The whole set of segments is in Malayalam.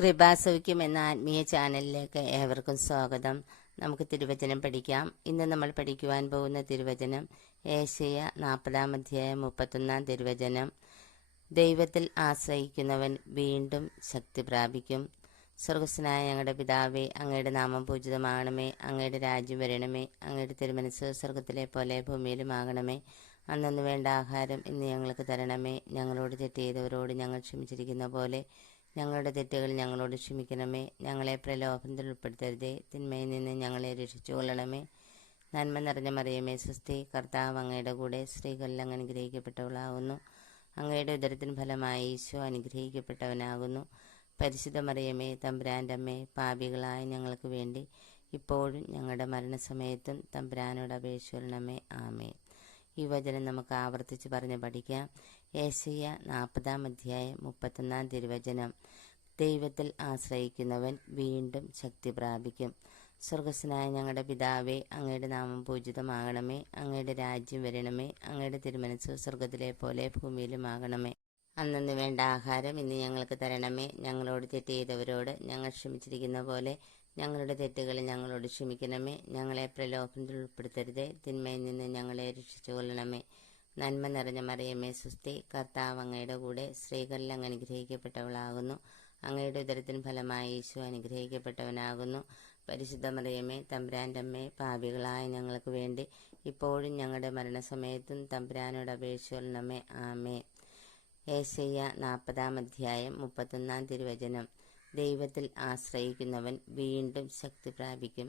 കൃപാസൗഖ്യം എന്ന ആത്മീയ ചാനലിലേക്ക് ഏവർക്കും സ്വാഗതം. നമുക്ക് തിരുവചനം പഠിക്കാം. ഇന്ന് നമ്മൾ പഠിക്കുവാൻ പോകുന്ന തിരുവചനം ഏഷ്യ നാൽപ്പതാം അധ്യായം മുപ്പത്തൊന്നാം തിരുവചനം. ദൈവത്തിൽ ആശ്രയിക്കുന്നവൻ വീണ്ടും ശക്തി പ്രാപിക്കും. സ്വർഗസ്നായ ഞങ്ങളുടെ പിതാവേ അങ്ങയുടെ നാമം പൂജിതമാകണമേ. അങ്ങയുടെ രാജ്യം വരണമേ. അങ്ങയുടെ തിരുമനസ് സ്വർഗത്തിലെ പോലെ ഭൂമിയിലുമാകണമേ. അന്നു വേണ്ട ആഹാരം ഇന്ന് ഞങ്ങൾക്ക് തരണമേ. ഞങ്ങളോട് തെറ്റ് ചെയ്തവരോട് ഞങ്ങൾ ക്ഷമിച്ചിരിക്കുന്ന പോലെ ഞങ്ങളുടെ തെറ്റുകൾ ഞങ്ങളോട് ക്ഷമിക്കണമേ. ഞങ്ങളെ പ്രലോഭനത്തിൽ ഉൾപ്പെടുത്തരുതേ. തിന്മയിൽ നിന്ന് ഞങ്ങളെ രക്ഷിച്ചുകൊള്ളണമേ. നന്മ നിറഞ്ഞ മറിയമേ സുസ്ഥി കർത്താവ് അങ്ങയുടെ കൂടെ സ്ത്രീകളിൽ അങ്ങ് അനുഗ്രഹിക്കപ്പെട്ടവളാകുന്നു അങ്ങയുടെ ഉദരത്തിന് ഫലമായി ഈശോ അനുഗ്രഹിക്കപ്പെട്ടവനാകുന്നു. പരിശുദ്ധ മറിയമേ തമ്പുരാന്റെ അമ്മേ പാപികളായ ഞങ്ങൾക്ക് വേണ്ടി ഇപ്പോഴും ഞങ്ങളുടെ മരണസമയത്തും തമ്പുരാനോട് അപേക്ഷിക്കണമേ ആമേ ഈ വചനം നമുക്ക് ആവർത്തിച്ച് പറഞ്ഞ് പഠിക്കാം. ഏഷ്യ നാൽപ്പതാം അധ്യായം മുപ്പത്തൊന്നാം തിരുവചനം. ദൈവത്തിൽ ആശ്രയിക്കുന്നവൻ വീണ്ടും ശക്തി പ്രാപിക്കും. സ്വർഗസ്നായ ഞങ്ങളുടെ പിതാവേ അങ്ങയുടെ നാമം പൂജിതമാകണമേ. അങ്ങയുടെ രാജ്യം വരണമേ. അങ്ങയുടെ തിരുമനസ് സ്വർഗത്തിലെ പോലെ ഭൂമിയിലുമാകണമേ. അന്നു വേണ്ട ആഹാരം ഇന്ന് ഞങ്ങൾക്ക് തരണമേ. ഞങ്ങളോട് തെറ്റ് ചെയ്തവരോട് ഞങ്ങൾ ക്ഷമിച്ചിരിക്കുന്ന പോലെ ഞങ്ങളുടെ തെറ്റുകൾ ഞങ്ങളോട് ക്ഷമിക്കണമേ. ഞങ്ങളെ പ്രലോഭനത്തിൽ ഉൾപ്പെടുത്തരുതേ. തിന്മയിൽ നിന്ന് ഞങ്ങളെ രക്ഷിച്ചു കൊള്ളണമേ നന്മ നിറഞ്ഞ മറിയമേ സുസ്തി കർത്താവ് അങ്ങയുടെ കൂടെ സ്ത്രീകളിൽ അങ്ങ് അനുഗ്രഹിക്കപ്പെട്ടവളാകുന്നു. അങ്ങയുടെ ഉദരത്തിന് ഫലമായി ഈശോ അനുഗ്രഹിക്കപ്പെട്ടവനാകുന്നു. പരിശുദ്ധ മറിയമ്മേ തമ്പുരാന്റെ അമ്മേ പാപികളായ ഞങ്ങൾക്ക് വേണ്ടി ഇപ്പോഴും ഞങ്ങളുടെ മരണസമയത്തും തമ്പുരാനോട് അപേക്ഷിച്ചുകൊള്ളണമേ ആമേ ഏശയ്യ നാൽപ്പതാം അധ്യായം മുപ്പത്തൊന്നാം തിരുവചനം. ദൈവത്തിൽ ആശ്രയിക്കുന്നവൻ വീണ്ടും ശക്തി പ്രാപിക്കും.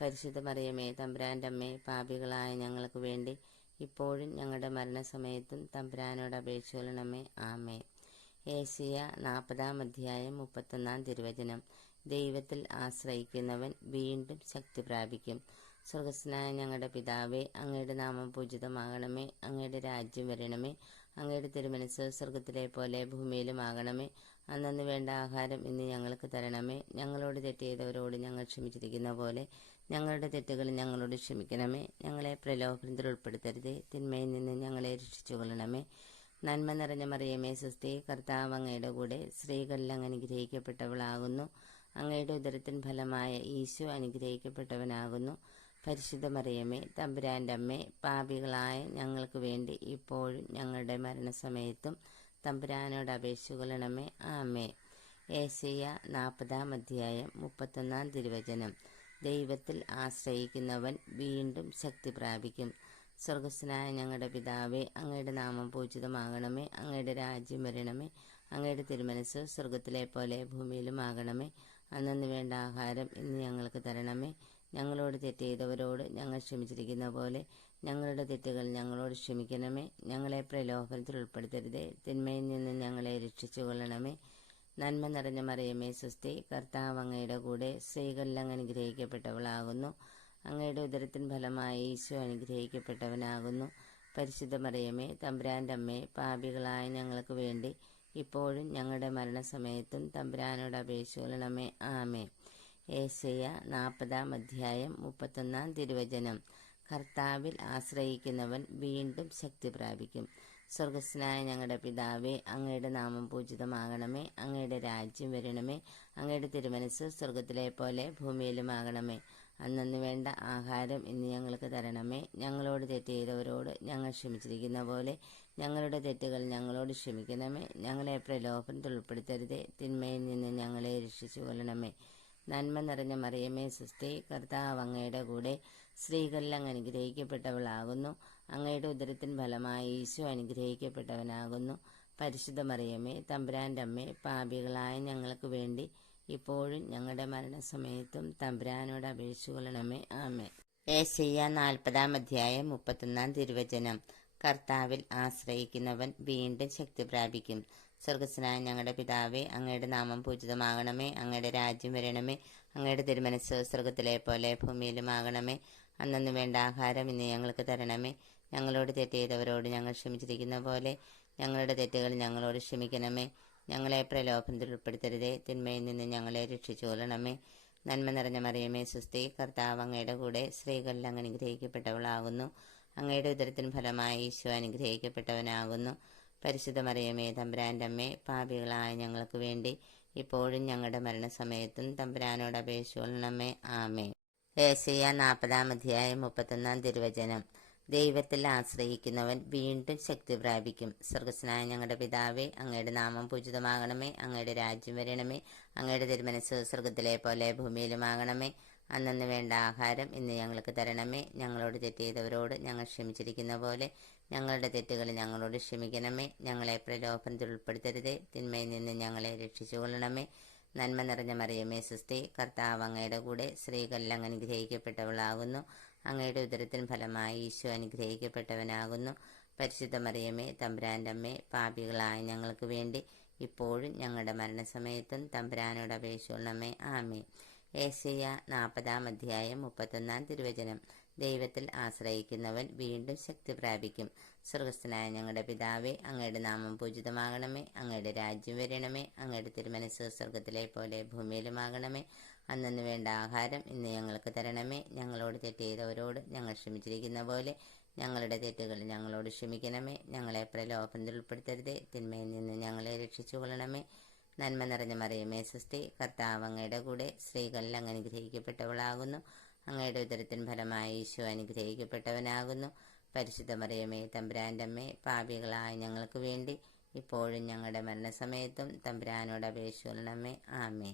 പരിശുദ്ധ മറിയമേ തമ്പുരാന്റെ അമ്മേ പാപികളായ ഞങ്ങൾക്ക് വേണ്ടി ഇപ്പോഴും ഞങ്ങളുടെ മരണസമയത്തും തമ്പുരാനോട് അപേക്ഷിക്കണമേ ആമേ ഏഷ്യ നാൽപ്പതാം അധ്യായം മുപ്പത്തൊന്നാം തിരുവചനം. ദൈവത്തിൽ ആശ്രയിക്കുന്നവൻ വീണ്ടും ശക്തി പ്രാപിക്കും. സ്വർഗസ്നായ ഞങ്ങളുടെ പിതാവേ അങ്ങയുടെ നാമം പൂജിതമാകണമേ. അങ്ങയുടെ രാജ്യം വരണമേ. അങ്ങയുടെ തിരുമനസ് സ്വർഗത്തിലെ പോലെ ഭൂമിയിലും ആകണമേ. അന്നു വേണ്ട ആഹാരം ഇന്ന് ഞങ്ങൾക്ക് തരണമേ. ഞങ്ങളോട് തെറ്റ് ചെയ്തവരോട് ഞങ്ങൾ ക്ഷമിച്ചിരിക്കുന്ന പോലെ ഞങ്ങളുടെ തെറ്റുകൾ ഞങ്ങളോട് ക്ഷമിക്കണമേ. ഞങ്ങളെ പ്രലോഭനത്തിൽ ഉൾപ്പെടുത്തരുതേ. തിന്മയിൽ നിന്ന് ഞങ്ങളെ രക്ഷിച്ചു കൊള്ളണമേ നന്മ നിറഞ്ഞ മറിയമേ സുസ്തി കർത്താവ് അങ്ങയുടെ കൂടെ സ്ത്രീകളിൽ അങ്ങ് അനുഗ്രഹിക്കപ്പെട്ടവളാകുന്നു. അങ്ങയുടെ ഉദരത്തിൻ ഫലമായ ഈശോ അനുഗ്രഹിക്കപ്പെട്ടവനാകുന്നു. പരിശുദ്ധ മറിയമേ തമ്പുരാന്റെ അമ്മേ പാപികളായ ഞങ്ങൾക്ക് വേണ്ടി ഇപ്പോഴും ഞങ്ങളുടെ മരണസമയത്തും തമ്പുരാനോട് അപേക്ഷിക്കൊള്ളണമേ ആമേ ഏഷ്യ നാൽപ്പതാം അധ്യായം മുപ്പത്തൊന്നാം തിരുവചനം. ദൈവത്തിൽ ആശ്രയിക്കുന്നവൻ വീണ്ടും ശക്തി പ്രാപിക്കും. സ്വർഗസ്നായ ഞങ്ങളുടെ പിതാവേ അങ്ങയുടെ നാമം പൂജിതമാകണമേ അങ്ങയുടെ രാജ്യം വരണമേ അങ്ങയുടെ തിരുമനസ് സ്വർഗത്തിലെ പോലെ ഭൂമിയിലും ആകണമേ. അന്നു വേണ്ട ആഹാരം ഇന്ന് ഞങ്ങൾക്ക് തരണമേ. ഞങ്ങളോട് തെറ്റ് ചെയ്തവരോട് ഞങ്ങൾ ക്ഷമിച്ചിരിക്കുന്ന പോലെ ഞങ്ങളുടെ തെറ്റുകൾ ഞങ്ങളോട് ക്ഷമിക്കണമേ. ഞങ്ങളെ പ്രലോഭനത്തിൽ ഉൾപ്പെടുത്തരുതേ. തിന്മയിൽ നിന്ന് ഞങ്ങളെ രക്ഷിച്ചു കൊള്ളണമേ നന്മ നിറഞ്ഞ മറിയമേ സുസ്തി കർത്താവ് അങ്ങയുടെ കൂടെ സ്ത്രീകളിൽ അങ്ങ് അനുഗ്രഹിക്കപ്പെട്ടവളാകുന്നു. അങ്ങയുടെ ഉദരത്തിന് ഫലമായി ഈശോ അനുഗ്രഹിക്കപ്പെട്ടവനാകുന്നു. പരിശുദ്ധ മറിയമേ തമ്പുരാന്റെ അമ്മേ പാപികളായ ഞങ്ങൾക്ക് വേണ്ടി ഇപ്പോഴും ഞങ്ങളുടെ മരണസമയത്തും തമ്പുരാനോട് അപേക്ഷിക്കണമേ ആമേ ഏസയ നാൽപ്പതാം അധ്യായം മുപ്പത്തൊന്നാം തിരുവചനം. കർത്താവിൽ ആശ്രയിക്കുന്നവൻ വീണ്ടും ശക്തി പ്രാപിക്കും. സ്വർഗസ്നായ ഞങ്ങളുടെ പിതാവേ അങ്ങയുടെ നാമം പൂജിതമാകണമേ അങ്ങയുടെ രാജ്യം വരണമേ അങ്ങയുടെ തിരുമനസ് സ്വർഗത്തിലെ പോലെ ഭൂമിയിലുമാകണമേ. അന്നു വേണ്ട ആഹാരം ഇന്ന് ഞങ്ങൾക്ക് തരണമേ. ഞങ്ങളോട് തെറ്റ് ചെയ്തവരോട് ഞങ്ങൾ ക്ഷമിച്ചിരിക്കുന്ന പോലെ ഞങ്ങളുടെ തെറ്റുകൾ ഞങ്ങളോട് ക്ഷമിക്കണമേ. ഞങ്ങളെ പ്രലോഭനത്തിൽ ഉൾപ്പെടുത്തരുതേ. തിന്മയിൽ നിന്ന് ഞങ്ങളെ രക്ഷിച്ചു കൊള്ളണമേ നന്മ നിറഞ്ഞ മറിയമേ സുസ്ഥി കർത്താവ് അങ്ങയുടെ കൂടെ സ്ത്രീകളിൽ അങ്ങ് അനുഗ്രഹിക്കപ്പെട്ടവളാകുന്നു. അങ്ങയുടെ ഉദരത്തിൻ ഫലമായി ഈശോ അനുഗ്രഹിക്കപ്പെട്ടവനാകുന്നു. പരിശുദ്ധ മറിയമ്മേ തമ്പുരാന്റെ അമ്മേ പാപികളായ ഞങ്ങൾക്ക് വേണ്ടി ഇപ്പോഴും ഞങ്ങളുടെ മരണസമയത്തും തമ്പുരാനോട് അപേക്ഷിക്കൊള്ളണമേ ആമേ ഏശയ്യ നാൽപ്പതാം അധ്യായം മുപ്പത്തൊന്നാം തിരുവചനം. കർത്താവിൽ ആശ്രയിക്കുന്നവൻ വീണ്ടും ശക്തി പ്രാപിക്കും. സ്വർഗസ്നായ ഞങ്ങളുടെ പിതാവേ അങ്ങയുടെ നാമം പൂജിതമാകണമേ. അങ്ങയുടെ രാജ്യം വരണമേ. അങ്ങയുടെ തിരുമനസ് സ്വർഗത്തിലെ പോലെ ഭൂമിയിലുമാകണമേ. അന്നു വേണ്ട ആഹാരം ഇന്ന് ഞങ്ങൾക്ക് തരണമേ. ഞങ്ങളോട് തെറ്റ് ചെയ്തവരോട് ഞങ്ങൾ ക്ഷമിച്ചിരിക്കുന്ന പോലെ ഞങ്ങളുടെ തെറ്റുകൾ ഞങ്ങളോട് ക്ഷമിക്കണമേ. ഞങ്ങളെ പ്രലോഭനത്തിൽ ഉൾപ്പെടുത്തരുതേ. തിന്മയിൽ നിന്ന് ഞങ്ങളെ രക്ഷിച്ചു കൊള്ളണമേ. നന്മ നിറഞ്ഞ മറിയമേ സുസ്തി കർത്താവ് അങ്ങയുടെ കൂടെ സ്ത്രീകളിൽ അങ്ങ് അനുഗ്രഹിക്കപ്പെട്ടവളാകുന്നു അങ്ങയുടെ ഉദരത്തിന് ഫലമായി ഈശോ അനുഗ്രഹിക്കപ്പെട്ടവനാകുന്നു. പരിശുദ്ധ മറിയമേ തമ്പുരാന്റെ അമ്മേ പാപികളായ ഞങ്ങൾക്ക് വേണ്ടി ഇപ്പോഴും ഞങ്ങളുടെ മരണസമയത്തും തമ്പുരാനോട് അപേക്ഷിച്ചുകൊള്ളണമേ ആമേ ഏശയ്യ നാൽപ്പതാം അധ്യായം മുപ്പത്തൊന്നാം തിരുവചനം. ദൈവത്തിൽ ആശ്രയിക്കുന്നവൻ വീണ്ടും ശക്തി പ്രാപിക്കും. സ്വർഗസ്നായ ഞങ്ങളുടെ പിതാവേ അങ്ങയുടെ നാമം പൂജിതമാകണമേ അങ്ങയുടെ രാജ്യം വരണമേ അങ്ങയുടെ തിരുമനസ് സ്വർഗത്തിലെ പോലെ ഭൂമിയിലുമാകണമേ. അന്നു വേണ്ട ആഹാരം ഇന്ന് ഞങ്ങൾക്ക് തരണമേ. ഞങ്ങളോട് തെറ്റ് ചെയ്തവരോട് ഞങ്ങൾ ക്ഷമിച്ചിരിക്കുന്ന പോലെ ഞങ്ങളുടെ തെറ്റുകൾ ഞങ്ങളോട് ക്ഷമിക്കണമേ. ഞങ്ങളെ പ്രലോഭനത്തിൽ ഉൾപ്പെടുത്തരുതേ. തിന്മയിൽ നിന്ന് ഞങ്ങളെ രക്ഷിച്ചുകൊള്ളണമേ. നന്മ നിറഞ്ഞ മറിയമേ സുസ്തി കർത്താവ് അങ്ങയുടെ കൂടെ സ്ത്രീകളിൽ അങ്ങ് അനുഗ്രഹിക്കപ്പെട്ടവളാകുന്നു. അങ്ങയുടെ ഉദരത്തിന് ഫലമായി ഈശോ അനുഗ്രഹിക്കപ്പെട്ടവനാകുന്നു. പരിശുദ്ധ മറിയമേ തമ്പുരാന്റെ അമ്മേ പാപികളായ ഞങ്ങൾക്ക് വേണ്ടി ഇപ്പോഴും ഞങ്ങളുടെ മരണസമയത്തും തമ്പുരാനോട് അപേക്ഷിച്ചുകൊള്ളണമേ ആമേ ഏഷ്യ നാൽപ്പതാം അധ്യായം മുപ്പത്തൊന്നാം തിരുവചനം. ദൈവത്തിൽ ആശ്രയിക്കുന്നവൻ വീണ്ടും ശക്തി പ്രാപിക്കും. സ്വർഗസ്ഥനായ ഞങ്ങളുടെ പിതാവേ അങ്ങയുടെ നാമം പൂജിതമാകണമേ. അങ്ങയുടെ രാജ്യം വരണമേ. അങ്ങയുടെ തിരുമനസ് സ്വർഗത്തിലെ പോലെ ഭൂമിയിലുമാകണമേ. അന്നു വേണ്ട ആഹാരം ഇന്ന് ഞങ്ങൾക്ക് തരണമേ. ഞങ്ങളോട് തെറ്റ് ചെയ്തവരോട് ഞങ്ങൾ ക്ഷമിച്ചിരിക്കുന്ന പോലെ ഞങ്ങളുടെ തെറ്റുകൾ ഞങ്ങളോട് ക്ഷമിക്കണമേ. ഞങ്ങളെ പ്രലോഭനത്തിൽ ഉൾപ്പെടുത്തരുതേ. തിന്മയിൽ നിന്ന് ഞങ്ങളെ രക്ഷിച്ചു കൊള്ളണമേ നന്മ നിറഞ്ഞ മറിയമേ സൃഷ്ടി കർത്താവങ്ങയുടെ കൂടെ സ്ത്രീകളിൽ അങ്ങ് അങ്ങയുടെ ഉദരത്തിൻ ഫലമായി ഈശോ അനുഗ്രഹിക്കപ്പെട്ടവനാകുന്നു. പരിശുദ്ധ മറിയമേ തമ്പുരാന്റെ അമ്മേ പാപികളായ ഞങ്ങൾക്ക് വേണ്ടി ഇപ്പോഴും ഞങ്ങളുടെ മരണസമയത്തും തമ്പുരാനോട് അപേക്ഷിക്കണമേ ആമേ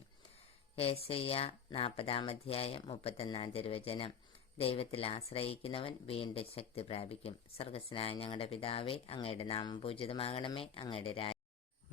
ഏശയ്യ നാൽപ്പതാം അധ്യായം മുപ്പത്തൊന്നാം തിരുവചനം. ദൈവത്തിൽ ആശ്രയിക്കുന്നവൻ വീണ്ടും ശക്തി പ്രാപിക്കും. സ്വർഗസ്നായ ഞങ്ങളുടെ പിതാവേ അങ്ങയുടെ നാമം പൂജിതമാകണമേ. അങ്ങയുടെ രാജ്യം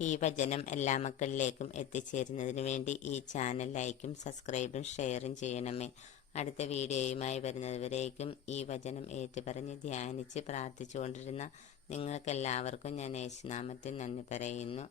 ഈ വചനം എല്ലാ മക്കളിലേക്കും എത്തിച്ചേരുന്നതിന് വേണ്ടി ഈ ചാനൽ ലൈക്കും സബ്സ്ക്രൈബും ഷെയറും ചെയ്യണമേ. അടുത്ത വീഡിയോയുമായി വരുന്നതുവരേക്കും ഈ വചനം ഏറ്റുപറഞ്ഞ് ധ്യാനിച്ച് പ്രാർത്ഥിച്ചുകൊണ്ടിരുന്ന നിങ്ങൾക്കെല്ലാവർക്കും ഞാൻ യേശുനാമത്തിൽ നന്ദി പറയുന്നു.